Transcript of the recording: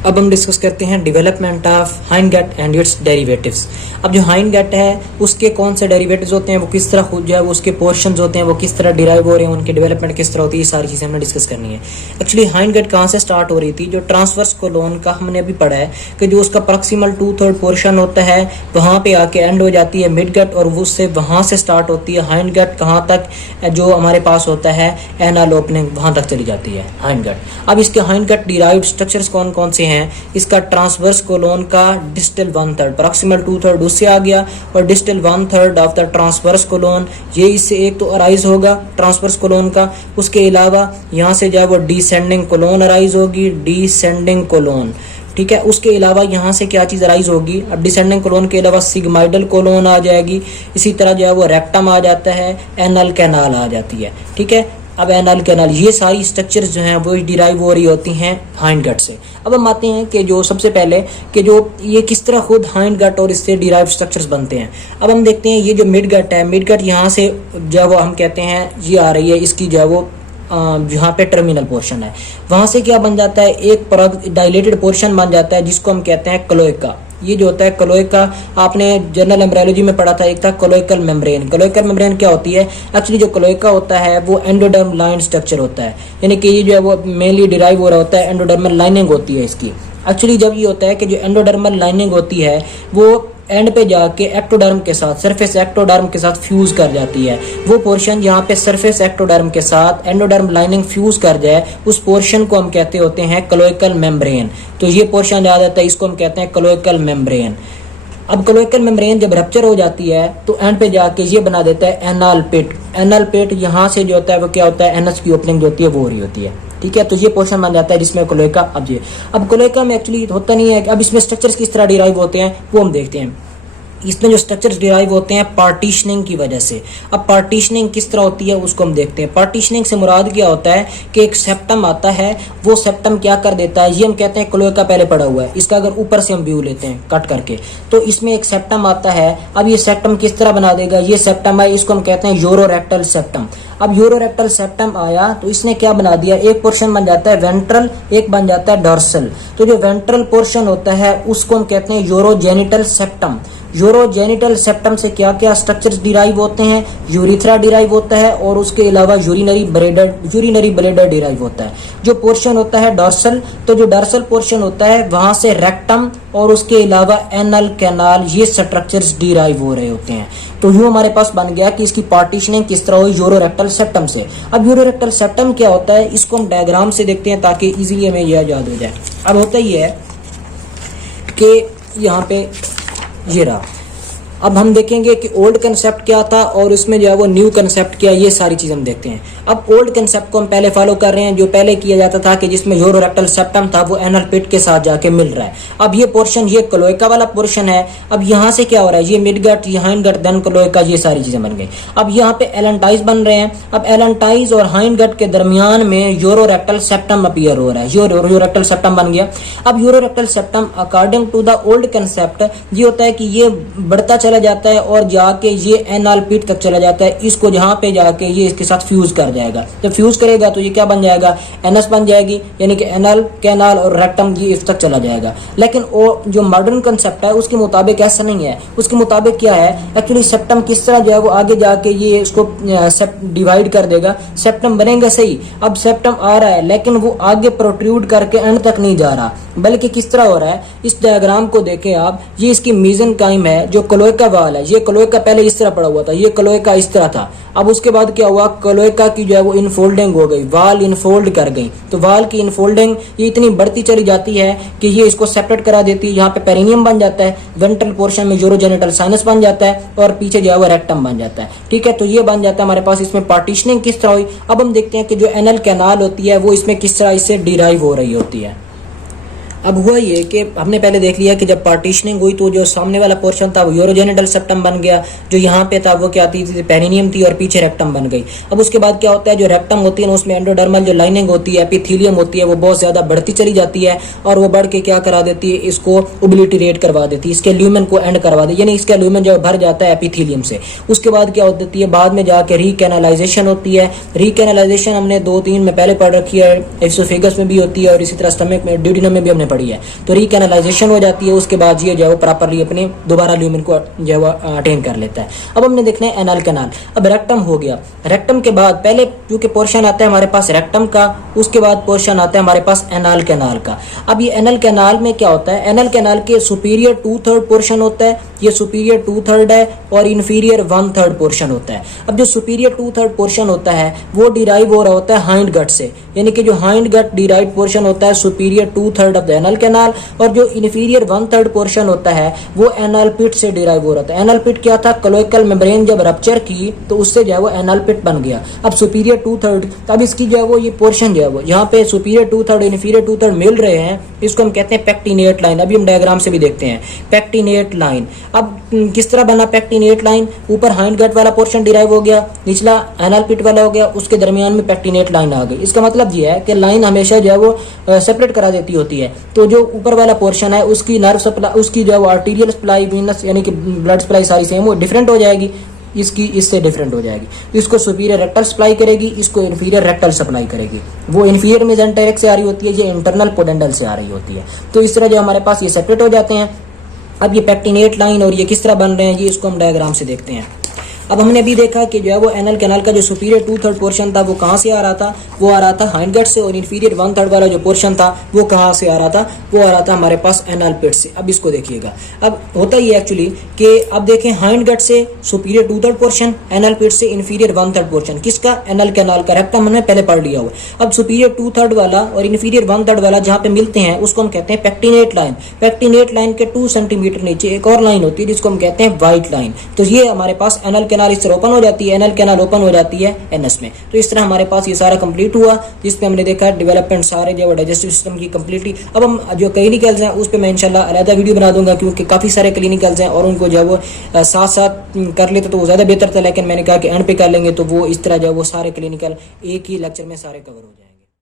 अब हम डिस्कस करते हैं development of hindgut and its derivatives. अब जो हाइंड गट है उसके कौन से डेरिवेटिव्स होते हैं, वो किस तरह जो है उसके पोर्शंस होते हैं, वो किस तरह डिराइव हो रहे हैं, उनकी डेवलपमेंट किस तरह होती है, ये सारी चीज़ें हमने डिस्कस करनी है। एक्चुअली हाइंड गट कहाँ से स्टार्ट हो रही थी, जो ट्रांसवर्स कोलोन का हमने अभी पढ़ा है कि जो उसका प्रॉक्सिमल 2/3 पोर्शन होता है वहाँ पे आके एंड हो जाती है मिड गट, और वो उससे वहाँ से स्टार्ट होती है हाइंड गट कहाँ तक, जो हमारे पास होता है एनल ओपनिंग वहाँ तक चली जाती है हाइंड गट। अब इसके हाइंड गट डिराइव्ड स्ट्रक्चर्स कौन कौन से हैं, इसका ट्रांसवर्स कोलोन का डिस्टल 1/3, प्रॉक्सिमल 2/3 उससे आ गया, और distal 1/3 of the transverse colon, ये इससे एक तो अराइज होगा ट्रांसवर्स कोलोन का। उसके अलावा यहाँ से जो है वो डिसेंडिंग कोलोन अराइज होगी, डिसेंडिंग कोलोन, ठीक है। उसके अलावा यहाँ से क्या चीज़ अराइज होगी, अब डिसेंडिंग कोलोन के अलावा सिग्माइडल कोलोन आ जाएगी, इसी तरह जो है वो रेक्टम आ जाता है, एनल कैनाल आ जाती है, ठीक है। अब एनल कैनाल, ये सारी स्ट्रक्चर्स जो हैं वो डिराइव हो रही होती हैं हाइंड गट से। अब हम आते हैं कि जो सबसे पहले कि जो ये किस तरह खुद हाइंड गट और इससे डिराइव स्ट्रक्चर्स बनते हैं। अब हम देखते हैं ये जो मिड गट है, मिड गट यहाँ से जो है वो हम कहते हैं ये आ रही है, इसकी जो है वो जहाँ पे टर्मिनल पोर्शन है वहाँ से क्या बन जाता है, एक डायलेटेड पोर्शन बन जाता है जिसको हम कहते हैं क्लोएका। ये जो होता है क्लोएका, आपने जनरल एम्ब्रायोलॉजी में पढ़ा था, एक था क्लोएकल मेम्ब्रेन। क्लोएकल मेम्ब्रेन क्या होती है, एक्चुअली जो क्लोएका होता है वो एंडोडर्म लाइन स्ट्रक्चर होता है, यानी कि ये जो है वो मेनली डिराइव हो रहा होता है, एंडोडर्मल लाइनिंग होती है इसकी। एक्चुअली जब ये होता है कि जो एंडोडर्मल लाइनिंग होती है वो एंड पे जाके एक्टोडर्म के साथ, सरफेस एक्टोडर्म के साथ फ्यूज कर जाती है। वो पोर्शन जहाँ पे सरफेस एक्टोडर्म के साथ एंडोडर्म लाइनिंग फ्यूज कर जाए उस पोर्शन को हम कहते होते हैं क्लोएकल मेम्ब्रेन। तो ये पोर्शन याद आता है, इसको हम कहते हैं क्लोएकल मेम्ब्रेन। अब क्लोएकल मेम्ब्रेन जब रप्चर हो जाती है तो एंड पे जाके ये बना देता है एनल पिट। एनल पिट यहाँ से जो होता है वो क्या होता है, एनस की ओपनिंग जो होती है वो हो रही होती है, ठीक है। तो ये पोर्शन बन जाता है जिसमें क्लोएका। अब क्लोएका में एक्चुअली होता नहीं है। अब इसमें स्ट्रक्चर्स किस तरह डिराइव होते हैं वो हम देखते हैं। इसमें जो स्ट्रक्चर्स डिराइव होते हैं पार्टीशनिंग की वजह से। अब पार्टीशनिंग किस तरह होती है उसको हम देखते हैं। पार्टीशनिंग से मुराद क्या होता है कि एक सेप्टम आता है, वो सेप्टम क्या कर देता है, ये हम कहते हैं क्लोएका पहले पड़ा हुआ है, इसका अगर ऊपर से हम व्यू लेते हैं कट करके तो इसमें एक सेप्टम आता है। अब ये सेप्टम किस तरह बना देगा, ये सेप्टम है, इसको हम कहते हैं यूरोरेक्टल सेप्टम। अब यूरोरेक्टल सेप्टम आया तो इसने क्या बना दिया, एक पोर्शन बन जाता है वेंट्रल, एक बन जाता है डॉर्सल। तो जो वेंट्रल पोर्शन होता है उसको हम कहते हैं यूरोजेनिटल सेप्टम। यूरोजेनिटल सेप्टम से क्या क्या स्ट्रक्चर्स डिराइव होते हैं, यूरिथ्रा डिराइव होता है, और उसके अलावा यूरिनरी ब्लेडर डिराइव होता है। जो पोर्शन होता है डॉर्सल, तो जो डॉर्सल पोर्शन होता है वहां से रेक्टम और उसके अलावा एनल कैनाल, ये स्ट्रक्चर्स डिराइव हो रहे होते हैं। तो यूं हमारे पास बन गया कि इसकी पार्टीशनिंग किस तरह हुई, यूरोरेक्टल सेप्टम से। अब यूरोरेक्टल सेप्टम क्या होता है इसको हम डायग्राम से देखते हैं ताकि इजीली हमें यह याद हो जाए। अब होता ही है कि यहाँ पे ये रहा। अब हम देखेंगे कि ओल्ड कंसेप्ट क्या था और उसमें जो है वो न्यू कंसेप्ट क्या, ये सारी चीज़ हम देखते हैं। अब ओल्ड कंसेप्ट को हम पहले फॉलो कर रहे हैं, जो पहले किया जाता था कि जिसमें यूरोरेक्टल सेप्टम था वो एनल पिट के साथ जाके मिल रहा है। अब ये पोर्शन, ये क्लोएका वाला पोर्शन है। अब यहाँ से क्या हो रहा है, ये मिड गट, ये हाइंड गट, देन क्लोएका, ये सारी चीज़ें बन गई। अब यहाँ पे एलेंटाइज बन रहे हैं। अब एलेंटाइज और हाइंड गट के दरमियान में यूरोरेक्टल सेप्टम अपीयर हो रहा है, यूरोरेक्टल सेप्टम बन गया। अब urorectal septum according to the old concept ये होता है कि ये बढ़ता चला जाता है और जाके ये एनल पिट तक चला जाता है। इसको जहाँ पे जाके ये इसके साथ फ्यूज कर जाएगा। जब फ्यूज करेगा तो ये क्या बन जाएगा, एनस बन जाएगी, यानी कि एनल कैनाल और रेक्टम ये इस तक चला जाएगा। लेकिन वो जो मॉडर्न कंसेप्ट है उसके मुताबिक ऐसा नहीं है। उसके मुताबिक क्या है, एक्चुअली सेप्टम किस तरह जो है वो आगे जाके ये इसको डिवाइड कर देगा। सेप्टम बनेगा सही, अब सेप्टम आ रहा है लेकिन वो आगे प्रोट्रूड करके एंड तक नहीं जा रहा, बल्कि किस तरह हो रहा है, इस डायग्राम को देखें आप, ये इसकी मीजेनकाइम है, जो क्लोएका वाल है। ये क्लोएका पहले इस तरह पड़ा हुआ था, ये क्लोएका इस तरह था। अब उसके बाद क्या हुआ, क्लोएका की जो है वो इनफोल्डिंग हो गई, वाल इनफोल्ड कर गई। तो वाल की इनफोल्डिंग ये इतनी बढ़ती चली जाती है कि ये इसको सेपरेट करा देती है। यहाँ पे पेरिनियम बन जाता है, वेंट्रल पोर्शन में यूरोजेनिटल साइनस बन जाता है और पीछे जो है वो रेक्टम बन जाता है, ठीक है। तो ये बन जाता है हमारे पास। इसमें पार्टीशनिंग किस तरह हुई, अब हम देखते हैं कि जो एनल कैनाल होती है वो इसमें किस तरह इससे डिराइव हो रही होती है। अब हुआ ये कि हमने पहले देख लिया कि जब पार्टीशनिंग हुई तो जो सामने वाला पोर्शन था वो यूरोजेनिटल सेप्टम बन गया, जो यहाँ पे था वो क्या थी, पेरिनियम थी और पीछे रेक्टम बन गई। अब उसके बाद क्या होता है, जो रेक्टम होती है ना उसमें एंडोडर्मल जो लाइनिंग होती है, एपिथेलियम होती है, वो बहुत ज़्यादा बढ़ती चली जाती है और वो बढ़ के क्या करा देती है, इसको ओब्लिटरेट करवा देती है, इसके ल्यूमेन को एंड करवा देती है, यानी इसका ल्यूमेन जो भर जाता है एपिथेलियम से। उसके बाद क्या होती है, बाद में जाके रीकैनालाइजेशन होती है। रीकैनालाइजेशन हमने 2-3 में पहले पढ़ रखी है, एसोफेगस में भी होती है और इसी तरह स्टमक में, ड्यूडिनम में भी हमने पड़ी है, तो रिकैनलाइजेशन हो जाती है, उसके बाद ये जो है वो प्रॉपरली अपने दोबारा ल्यूमेन को जो है वो अटेन कर लेता है। अब हमने देखना है एनल कैनाल। अब रेक्टम हो गया, रेक्टम के बाद पहले क्योंकि पोर्शन आता है हमारे पास रेक्टम का, उसके बाद पोर्शन आता है हमारे पास एनल कैनाल का। अब ये एनल कैनाल में क्या होता है, एनल कैनाल के सुपीरियर 2/3 पोर्शन होता है, ये सुपीरियर 2/3 है, और इन्फीरियर 1/3 पोर्शन होता है। अब जो सुपीरियर 2/3 पोर्शन होता है वो डिराइव हो रहा होता है हाइंड गट से, यानी कि जो हाइंड गट डिराइव पोर्शन होता है superior 2/3 of the anal canal, और जो इन्फीरियर 1/3 पोर्शन होता है वो एनल पिट से डिराइव हो रहा था। एनल पिट क्या था, क्लोएकल मेम्ब्रेन जब रप्चर की तो उससे जो है वो एनल पिट बन गया। अब सुपीरियर 2/3, तब इसकी जो है वो ये पोर्शन जो है वो यहाँ पे सुपीरियर 2/3 इन्फीरियर 2/3 मिल रहे हैं, इसको हम कहते हैं पेक्टिनेट लाइन। अभी हम डायग्राम से भी देखते हैं पेक्टिनेट लाइन। अब किस तरह बना पेक्टिनेट लाइन, ऊपर हाइंड गट वाला पोर्शन डिराइव हो गया, निचला एनल पिट वाला हो गया, उसके दरमियान में पेक्टिनेट लाइन आ गई। इसका मतलब ये है कि लाइन हमेशा जो है वो सेपरेट करा देती होती है। तो जो ऊपर वाला पोर्शन है उसकी नर्व सप्लाई, उसकी जो है वो आर्टीरियल सप्लाई, वीनस यानी कि ब्लड सप्लाई सारी सेम वो डिफरेंट हो जाएगी, इसकी इससे डिफरेंट हो जाएगी। इसको सुपीरियर रेक्टल सप्लाई करेगी, इसको इन्फीरियर रेक्टल सप्लाई करेगी। वो इन्फीरियर मेसेंटेरिक से आ रही होती है, ये इंटरनल पोडेंडल से आ रही होती है। तो इस तरह जो हमारे पास ये सेपरेट हो जाते हैं। अब ये पेक्टिनेट लाइन और ये किस तरह बन रहे हैं, ये इसको हम डायग्राम से देखते हैं। अब हमने अभी देखा कि जो है वो एनल कैनाल का जो सुपीरियर 2/3 पोर्शन था वो कहाँ से आ रहा था, वो आ रहा था हाइंड गट से, और इन्फीरियर 1/3 वाला जो पोर्शन था वो कहाँ से आ रहा था, वो आ रहा था हमारे पास एनल पिट से। अब इसको देखिएगा, अब होता ही एक्चुअली कि अब देखें हाइंड गट से सुपीरियर 2/3 पोर्शन, एनल पिट से इन्फीरियर 1/3 पोर्शन, किसका, एनल कैनाल का। रेक्टम हमने पहले पढ़ लिया हुआ। अब सुपीरियर 2/3 वाला और इन्फीरियर 1/3 वाला जहाँ पे मिलते हैं उसको हम कहते हैं पेक्टिनेट लाइन। पेक्टिनेट लाइन के 2 सेंटीमीटर नीचे एक और लाइन होती है जिसको हम कहते हैं व्हाइट लाइन। तो ये हमारे पास एनल कैनाल इस तरह ओपन हो जाती है, एनल कैनाल ओपन हो जाती है एनएस में। तो इस तरह हमारे पास ये सारा कंप्लीट हुआ, जिसपे हमने देखा डेवलपमेंट सारे जो डाइजेस्टिव सिस्टम की कंप्लीटली। अब हम जो क्लिनिकल्स हैं उस पे मैं इंशाल्लाह अलग वीडियो बना दूंगा, क्योंकि काफ़ी सारे क्लिनिकल्स हैं और उनको जो वो साथ साथ कर लेते तो वो ज़्यादा बेहतर था, लेकिन मैंने कहा कि एंड पे कर लेंगे तो वो इस तरह जो वो सारे क्लिनिकल एक ही लेक्चर में सारे कवर हो जाए।